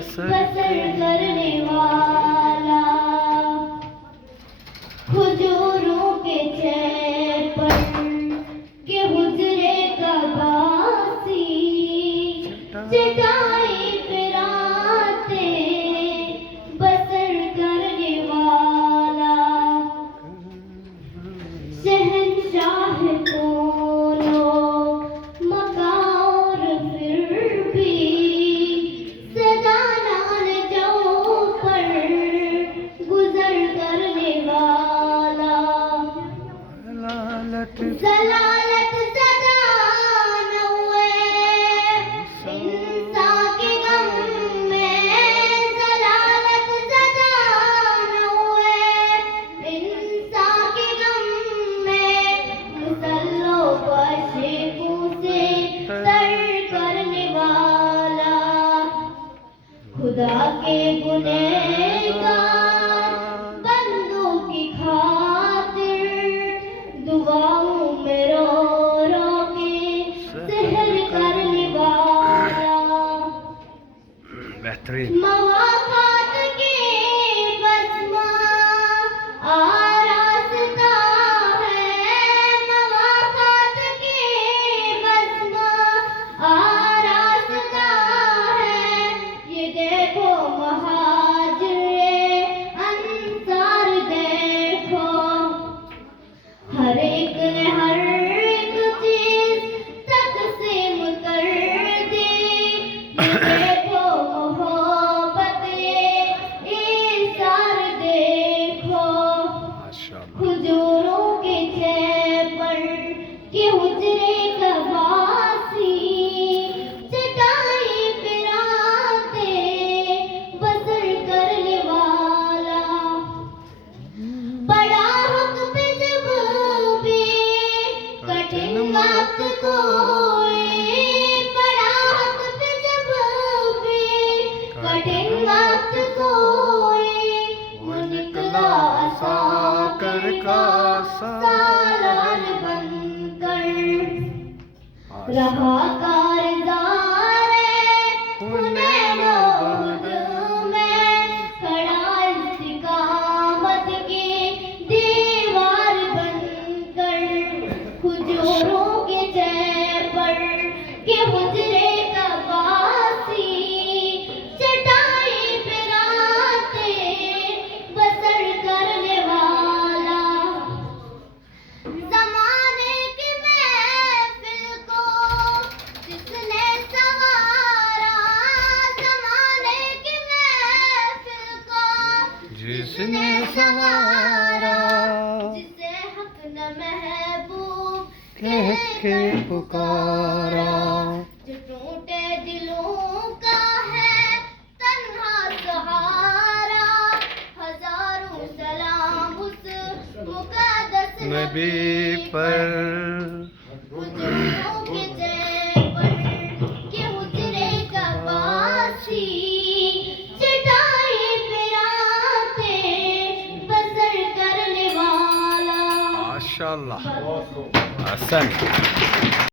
بسر کرنے والا، کھجوروں کے چے پر کے حجرے کا باسی، چٹائی پہ راتیں بسر کرنے والا، شہنشاہ کونوں مکاں اور پھر بھی سدانان جو پر گزر کرنے والا، ضلالت زدہ نہ ہوئے انسان کے غم میں، ضلالت زدہ نہ ہوئے انسان کے غم میں، مسلوں کو عشقوں سے تر کرنے والا، خدا کے گنہگار بندوں کی خاطر دعاؤں میں رو رو کے سحر کرنے والا، بہترین مواقعات کی بسمہ آراستہ ہے، مواقعات کی بسمہ آراستہ ہے، یہ دیکھو مہاجر انصار دیکھو، ہر ایک نے ہر ایک چیز تقسیم کر دی، یہ دیکھو محبت ایثار دیکھو، کھجوروں کے چے پر کے حجرے کا باسی، چٹائی پہ راتیں بسر کرنے والا، بڑا حق پہ جب بھی کٹھن وقت کوئی، بڑا حق پہ جب بھی کٹھن وقت کوئی، وہ نکلا عصا کر کا سالار بن کر، رہا کارزار حنین و احد میں، کھڑا استقامت کی دیوار بن کر، کھجوروں کے چے پر کے حجرے کا باسی، چٹائی پہ راتیں بسر کرنے والا، زمانے کی محفل کو جس نے سنوارا، زمانے کی محفل کو جس نے سنوارا، جسے حق نہ محبوب کہہ کے پکارا، جو ٹوٹے دلوں کا ہے تنہا سہارا، ہزاروں سلام اس مقدس نبی پر، کھجوروں کے چے پر کے حجرے کا باسی، چٹائی پہ راتیں بسر کرنے والا، ماشاءاللہ، احسن.